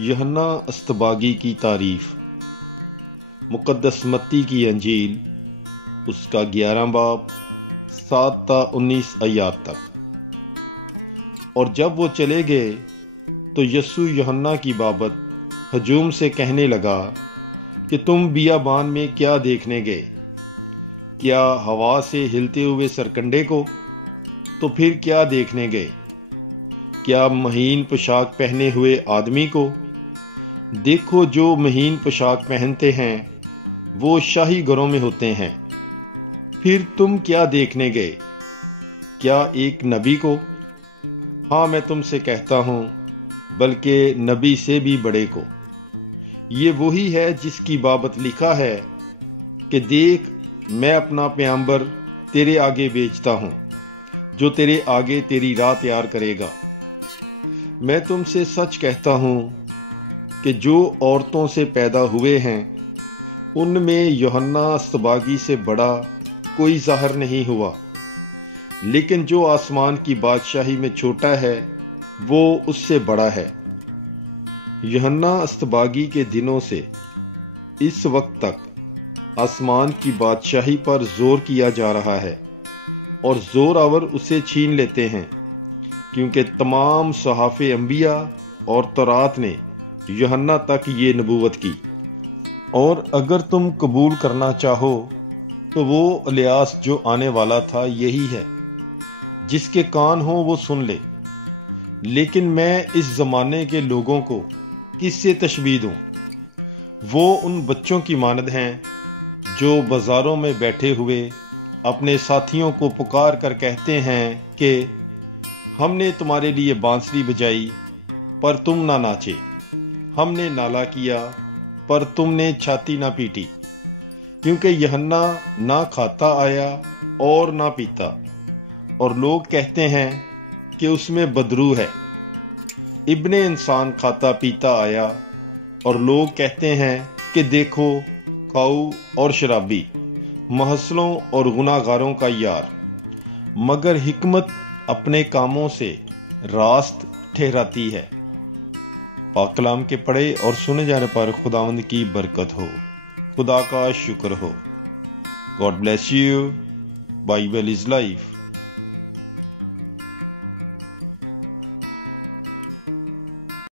यूहन्ना अस्तबागी की तारीफ। मुकद्दस मत्ती की अंजील उसका 11 बाब 7 ता 19 आयात तक। और जब वो चले गए तो यस्सु यूहन्ना की बाबत हजूम से कहने लगा कि तुम बियाबान में क्या देखने गए? क्या हवा से हिलते हुए सरकंडे को? तो फिर क्या देखने गए? क्या महीन पोशाक पहने हुए आदमी को? देखो, जो महीन पोशाक पहनते हैं वो शाही घरों में होते हैं। फिर तुम क्या देखने गए? क्या एक नबी को? हाँ, मैं तुमसे कहता हूं, बल्कि नबी से भी बड़े को। ये वही है जिसकी बाबत लिखा है कि देख, मैं अपना पैगंबर तेरे आगे भेजता हूं, जो तेरे आगे तेरी राह तैयार करेगा। मैं तुमसे सच कहता हूं कि जो औरतों से पैदा हुए हैं उनमें यूहन्ना अस्तबागी से बड़ा कोई ज़ाहिर नहीं हुआ, लेकिन जो आसमान की बादशाही में छोटा है वो उससे बड़ा है। यूहन्ना अस्तबागी के दिनों से इस वक्त तक आसमान की बादशाही पर जोर किया जा रहा है और जोरावर उसे छीन लेते हैं, क्योंकि तमाम सहाफ़े अंबिया और तौरात ने यूहन्ना तक ये नबूवत की। और अगर तुम कबूल करना चाहो तो वो इलियास जो आने वाला था यही है। जिसके कान हो वो सुन ले। लेकिन मैं इस जमाने के लोगों को किससे तशबीह दूं? वो उन बच्चों की मानद हैं जो बाजारों में बैठे हुए अपने साथियों को पुकार कर कहते हैं कि हमने तुम्हारे लिए बांसुरी बजाई पर तुम ना नाचे, हमने नाला किया पर तुमने छाती ना पीटी। क्योंकि यूहन्ना ना खाता आया और ना पीता, और लोग कहते हैं कि उसमें बदरू है। इब्ने इंसान खाता पीता आया और लोग कहते हैं कि देखो, खाऊ और शराबी, महसलों और गुनाहगारों का यार। मगर हिकमत अपने कामों से रास्त ठहराती है। पाक कलाम के पढ़े और सुने जाने पर खुदावंद की बरकत हो, खुदा का शुक्र हो। God bless you. Bible is life.